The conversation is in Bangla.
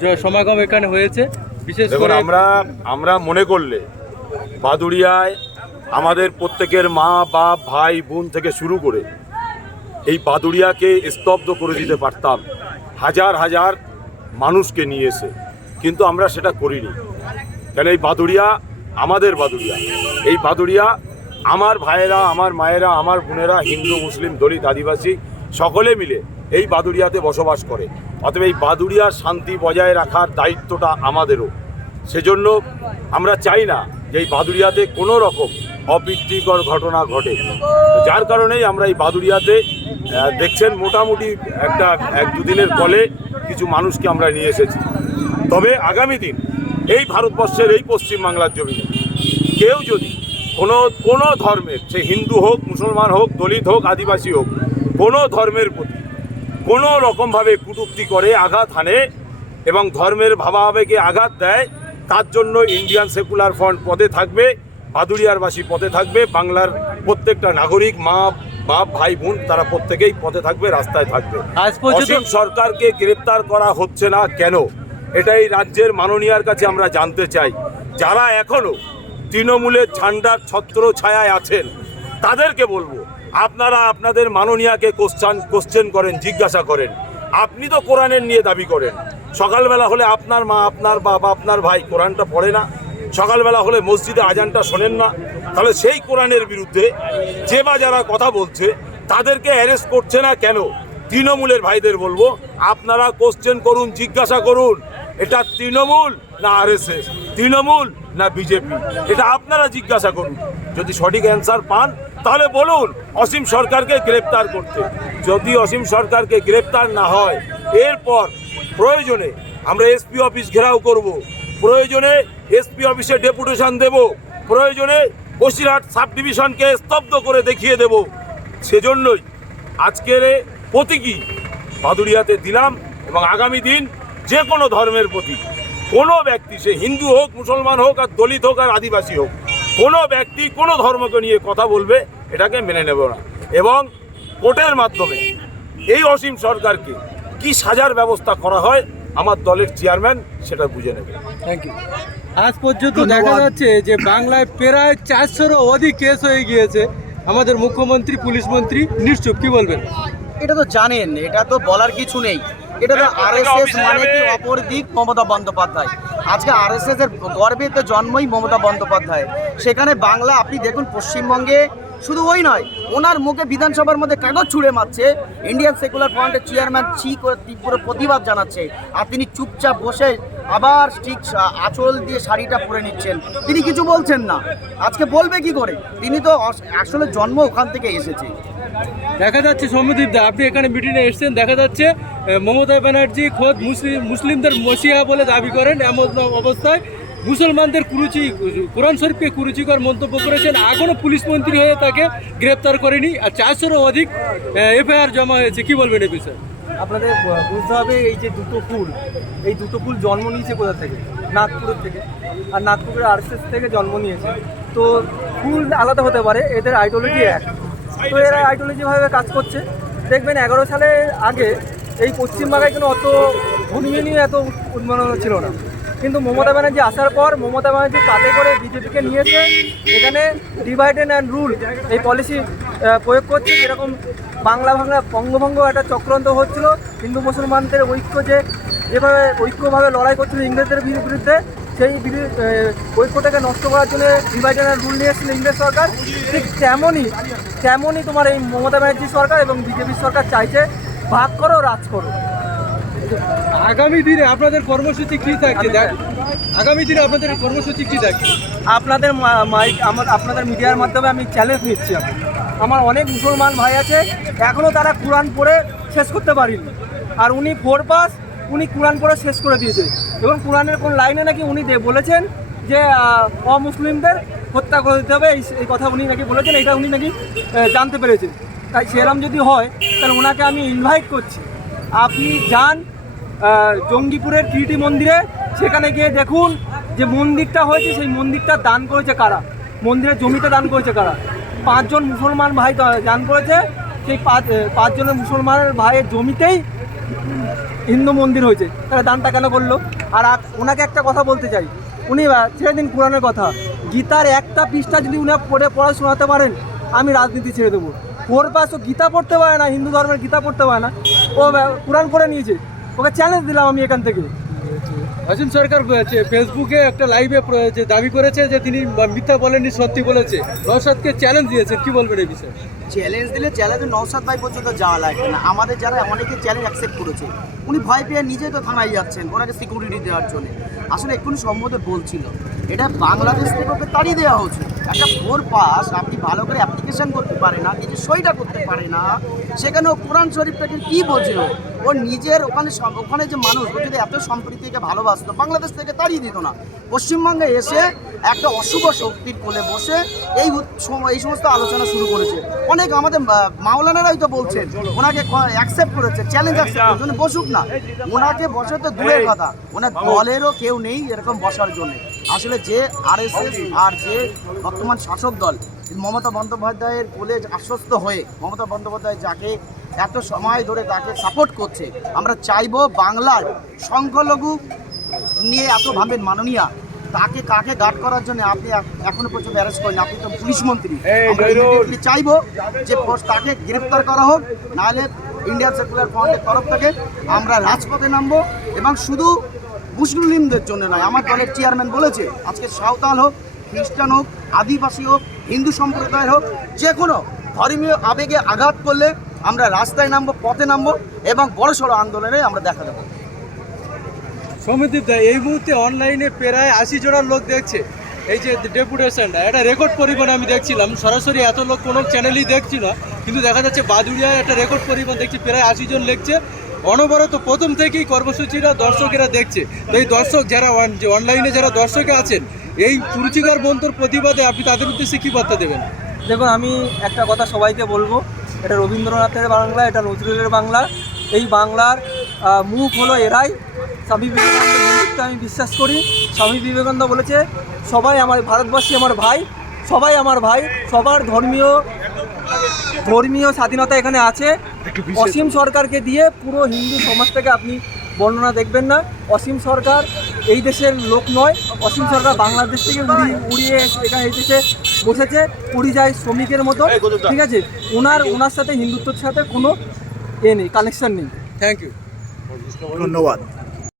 যে সমাগম এখানে হয়েছে, বিশেষ দেখুন করে আমরা মনে করলে বাদুড়িয়ায় আমাদের প্রত্যেকের মা বাপ ভাই বোন থেকে শুরু করে এই বাদুড়িয়াকে স্তব্ধ করে দিতে পারতাম হাজার হাজার মানুষকে নিয়ে এসে, কিন্তু আমরা সেটা করিনি। কেন এই বাদুড়িয়া আমাদের বাদুড়িয়া, এই বাদুড়িয়া আমার ভাইয়েরা, আমার মায়েরা, আমার বোনেরা, হিন্দু মুসলিম দলিত আদিবাসী সকলে মিলে এই বাদুড়িয়াতে বসবাস করে। অতএব এই বাদুড়িয়ার শান্তি বজায় রাখার দায়িত্বটা আমাদেরও। সেজন্য আমরা চাই না যে এই বাদুড়িয়াতে কোনো রকম অপ্রীতিকর ঘটনা ঘটে। যার কারণেই আমরা এই বাদুড়িয়াতে দেখছেন মোটামুটি একটা 1-2 দিনের কলে কিছু মানুষকে আমরা নিয়ে এসেছি। তবে আগামী দিন এই ভারতবর্ষের এই পশ্চিমবাংলার জমিনে কেউ যদি কোনো ধর্মের, সে হিন্দু হোক, মুসলমান হোক, দলিত হোক, আদিবাসী হোক, কোনো ধর্মের প্রতি কোনো রকমভাবে কটূক্তি করে, আঘাত হানে এবং ধর্মের ভাবাবেগে আঘাত দেয়, তার জন্য ইন্ডিয়ান সেকুলার ফ্রন্ট পদে থাকবে, বাদুড়িয়ারবাসী পদে থাকবে, বাংলার প্রত্যেকটা নাগরিক মা বাপ ভাই বোন তারা প্রত্যেকেই পথে থাকবে, রাস্তায় থাকবে। আজ পর্যন্ত অসীম সরকারকে গ্রেপ্তার করা হচ্ছে না কেন, এটাই রাজ্যের মাননীয়ার কাছে আমরা জানতে চাই। যারা এখনো তৃণমূলের ঝান্ডার ছত্র ছায়ায় আছেন তাদেরকে বলবো, আপনারা আপনাদের মাননীয়াকে কোশ্চেন করেন, জিজ্ঞাসা করেন। আপনি তো কোরআনের নিয়ে দাবি করেন, সকালবেলা হলে আপনার মা, আপনার বাবা, আপনার ভাই কোরআনটা পড়ে না? সকালবেলা হলে মসজিদে আজানটা শোনেন না? তাহলে সেই কোরআনের বিরুদ্ধে যে বা যারা কথা বলছে তাদেরকে অ্যারেস্ট করছে না কেন? তৃণমূলের ভাইদের বলবো, আপনারা কোশ্চেন করুন, জিজ্ঞাসা করুন, এটা তৃণমূল না আরএসএস, তৃণমূল না বিজেপি, এটা আপনারা জিজ্ঞাসা করুন। যদি সঠিক অ্যান্সার পান তাহলে বলুন অসীম সরকারকে গ্রেপ্তার করতে। যদি অসীম সরকারকে গ্রেপ্তার না হয়, এরপর প্রয়োজনে আমরা এসপি অফিস ঘেরাও করব, প্রয়োজনে এসপি অফিসে ডেপুটেশন দেব, প্রয়োজনে বসিরহাট সাব ডিভিশনকে স্তব্ধ করে দেখিয়ে দেব। সেজন্যই আজকের প্রতীকী বাদুড়িয়াতে দিলাম। এবং আগামী দিন যে কোনো ধর্মের প্রতি কোনো ব্যক্তি, সে হিন্দু হোক, মুসলমান হোক, আর দলিত হোক, আর আদিবাসী হোক, কোনো ব্যক্তি কোনো ধর্মকে নিয়ে কথা বলবে এটাকে মেনে নেব না। এবং কোর্টের মাধ্যমে এই অসীম সরকারকে কি সাজার ব্যবস্থা করা হয় আমার দলের চেয়ারম্যান সেটা বুঝে নেবে। Thank you. আজ পর্যন্ত দেখা যাচ্ছে যে বাংলায় প্রায় 400-এরও অধিক কেস হয়ে গিয়েছে। আমাদের মুখ্যমন্ত্রী, পুলিশ মন্ত্রী নিশ্চুপ, কি বলবেন? এটা তো জানেন, এটা তো বলার কিছু নেই। এটা তো আরএসএস মানে কি অপর দিক মমতা বন্দ্যোপাধ্যায়। আজকে আরএসএস এর গর্বেতে জন্মই মমতা বন্দ্যোপাধ্যায়। সেখানে বাংলা আপনি দেখুন, পশ্চিমবঙ্গে শুধু ওই নয়, ওনার মুখে বিধানসভার মধ্যে কাগজ ছুঁড়ে মারছে ইন্ডিয়ান সেকুলার ফ্রন্টের চেয়ারম্যান, ছি করে তীব্র প্রতিবাদ জানাচ্ছে, আর তিনি চুপচাপ বসে আবার ঠিক আঁচল দিয়ে শাড়িটা পরে নিচ্ছেন, তিনি কিছু বলছেন না। আজকে বলবে কি করে? তিনি তো আসলে জন্ম ওখান থেকে এসেছে। দেখা যাচ্ছে সৌম্যদীপ দা, আপনি এখানে মিটিংয়ে এসেছেন, দেখা যাচ্ছে মমতা ব্যানার্জি খোদ মুসলিমদের মসিহা বলে দাবি করেন। এমন অবস্থায় মুসলমানদের কোরআন শরীফকে কুরুচিকর মন্তব্য করেছেন। এখনও পুলিশ মন্ত্রী হয়ে তাকে গ্রেপ্তার করেনি, আর 400-এরও অধিক এফআইআর জমা হয়েছে। কি বলবেন এই বিষয়ে? আপনাদের বুঝতে হবে, এই যে দুটো ফুল জন্ম নিয়েছে কোথা থেকে? নাগপুরের থেকে। আর নাগপুরের আরএসএস থেকে জন্ম নিয়েছে। তো ফুল আলাদা হতে পারে, এদের আইডিওলজি এক। তো এরা আইডিওলজিভাবে কাজ করছে। দেখবেন 11 সালের আগে এই পশ্চিমবাংলায় কোনো অত ধর্মীয় নিয়ে এত উন্মাদনা ছিল না, কিন্তু মমতা ব্যানার্জি আসার পর মমতা ব্যানার্জি তাতে করে বিজেপিকে নিয়েছে, এখানে ডিভাইড অ্যান্ড রুল এই পলিসি প্রয়োগ করছে। যেরকম বাংলা বঙ্গভঙ্গ একটা চক্রান্ত হচ্ছিল, হিন্দু মুসলমানদের যেভাবে ঐক্যভাবে লড়াই করছিল ইংরেজদের বিরুদ্ধে, সেই ঐক্যটাকে নষ্ট করার জন্য ডিভাইড অ্যান্ড রুল নিয়ে এসেছিল ইংরেজ সরকার। ঠিক তেমনই তোমার এই মমতা ব্যানার্জি সরকার এবং বিজেপি সরকার চাইছে, ভাগ করো, রাজ করো। আগামী দিনে আপনাদের কর্মসূচি কী থাকছে? আপনাদের মিডিয়ার মাধ্যমে আমি চ্যালেঞ্জ নিচ্ছি। আমার অনেক মুসলমান ভাই আছে, এখনও তারা কোরআন পড়ে শেষ করতে পারেনি। আর উনি 4 পাস, উনি কোরআন পড়ে শেষ করে দিয়েছে। এবং কোরআনের কোন লাইনে নাকি উনি বলেছেন যে অমুসলিমদের হত্যা করে দিতে হবে, এই কথা উনি নাকি বলেছেন। এটা উনি নাকি জানতে পেরেছেন। তাই সেরকম যদি হয় তাহলে ওনাকে আমি ইনভাইট করছি, আপনি যান জঙ্গিপুরের কীর্তি মন্দিরে, সেখানে গিয়ে দেখুন যে মন্দিরটা হয়েছে, সেই মন্দিরটা দান করেছে কারা, মন্দিরের জমিতে দান করেছে কারা। 5 জন মুসলমান ভাই দান করেছে, সেই 5 জনের মুসলমান ভাইয়ের জমিতেই হিন্দু মন্দির হয়েছে, তাহলে দানটা কেন করলো? আর ওনাকে একটা কথা বলতে চাই, উনি ছেড়ে দিন কোরআনের কথা, গীতার একটা পৃষ্ঠা যদি উনি পড়ে শোনাতে পারেন, আমি রাজনীতি ছেড়ে দেবো। 4 পাস ও গীতা পড়তে পারে না, হিন্দু ধর্মের গীতা পড়তে পারে না, ও কোরআন পড়ে নিয়েছে, ওকে চ্যালেঞ্জ দিলাম আমি এখান থেকে। অসীম সরকার ফেসবুকে একটা লাইভে যে দাবি করেছে যে তিনি মিথ্যা বলেননি, সত্যি বলেছে। নওশাদকে চ্যালেঞ্জ দিয়েছেন, কি বলবেন এই বিষয়ে? চ্যালেঞ্জ দিলে চ্যালেঞ্জ নওশাদ ভাই পর্যন্ত যাওয়া লাগবে না। আমাদের যারা অনেকে চ্যালেঞ্জ অ্যাকসেপ্ট করেছে, উনি ভয় পেয়ে নিজেই তো থানায় যাচ্ছেন ওনাকে সিকিউরিটি দেওয়ার জন্য। আসলে এক্ষুনি সম্মতে বলছিল, এটা বাংলাদেশ থেকে ওকে তাড়িয়ে দেওয়া হচ্ছে। একটা 4 পাস আপনি ভালো করে অ্যাপ্লিকেশন করতে পারে না, নিজে সইটা করতে পারে না, সেখানে ও কোরআন শরীফটাকে কী বোঝে? ও নিজের ওখানে যে মানুষ, ও যদি এত সম্প্রীতিকে ভালোবাসতো বাংলাদেশ থেকে তাড়িয়ে দিত না। পশ্চিমবঙ্গে এসে একটা অশুভ শক্তির কোলে বসে এই সমস্ত আলোচনা শুরু করেছে। অনেক আমাদের মাওলানারাই তো বলছেন ওনাকে অ্যাকসেপ্ট করেছে, চ্যালেঞ্জ অ্যাকসেপ্ট করেছে, উনি বসুক না। ওনাকে বসে তো দূরের কথা, ওনার দলেরও কেউ নেই এরকম বসার জন্য। আসলে যে আরএসএস আর যে বর্তমান শাসক দল মমতা বন্দ্যোপাধ্যায়ের কোলে আশ্বস্ত হয়ে, মমতা বন্দ্যোপাধ্যায় যাকে এত সময় ধরে তাকে সাপোর্ট করছে, আমরা চাইবো বাংলার সংখ্যালঘু নিয়ে এত ভাবেন মাননীয়া, তাকে কাকে গার্ড করার জন্য আপনি এখনো পর্যন্ত অ্যারেস্ট করেন? আপনি তো পুলিশ মন্ত্রী। আমরা ইমিডিয়েটলি চাইবো যে তাকে গ্রেপ্তার করা হোক, নাহলে ইন্ডিয়ান সেকুলার ফ্রন্টের তরফ থেকে আমরা রাজপথে নামবো। এবং শুধু মুসলিমদের জন্য নয়, আমার দলের চেয়ারম্যান বলেছে আজকে সাঁওতাল হোক, খ্রিস্টান হোক, আদিবাসী হোক, হিন্দু সম্প্রদায়ের হোক, যে কোনো ধর্মীয় আবেগে আঘাত করলে আমরা রাস্তায় নামবো, পথে নামবো এবং বড়সড় আন্দোলনে আমরা দেখা দেবো। সৌম্যদীপ দা, এই মুহূর্তে অনলাইনে প্রায় 80 জনের লোক দেখছে এই যে ডেপুটেশনটা, এটা রেকর্ড পরিমাণ আমি দেখছিলাম। সরাসরি এত লোক কোনো চ্যানেলই দেখছি না, কিন্তু দেখা যাচ্ছে বাদুড়িয়ায় একটা রেকর্ড পরিমাণ দেখছি, প্রায় 80 জন লিখছে। অনবরত প্রথম থেকেই কর্মসূচিরা দর্শকেরা দেখছে। তো এই দর্শক যারা অনলাইনে যারা দর্শকে আছেন, এই কুরুচিকর মন্তর প্রতিবাদে আপনি তাদের উদ্দেশ্যে কী বার্তা দেবেন? দেখুন, আমি একটা কথা সবাইকে বলবো, এটা রবীন্দ্রনাথের বাংলা, এটা নজরুলের বাংলা। এই বাংলার মুখ হলো এরাই। স্বামী বিবেকানন্দ নেতৃত্বে আমি বিশ্বাস করি। স্বামী বিবেকানন্দ বলেছে, সবাই আমার ভারতবর্ষে আমার ভাই, সবাই আমার ভাই, সবার ধর্মীয় স্বাধীনতা এখানে আছে। অসীম সরকারকে দিয়ে পুরো হিন্দু সমাজটাকে আপনি বর্ণনা দেখবেন না। অসীম সরকার এই দেশের লোক নয়, অসীম সরকার বাংলাদেশ থেকে উড়িয়ে এখানে এই দেশে বসেছে পরিযায়ী শ্রমিকের মতো, ঠিক আছে? ওনার সাথে হিন্দুত্বের সাথে কোনো নেই, কানেকশন নেই। থ্যাংক ইউ, ধন্যবাদ।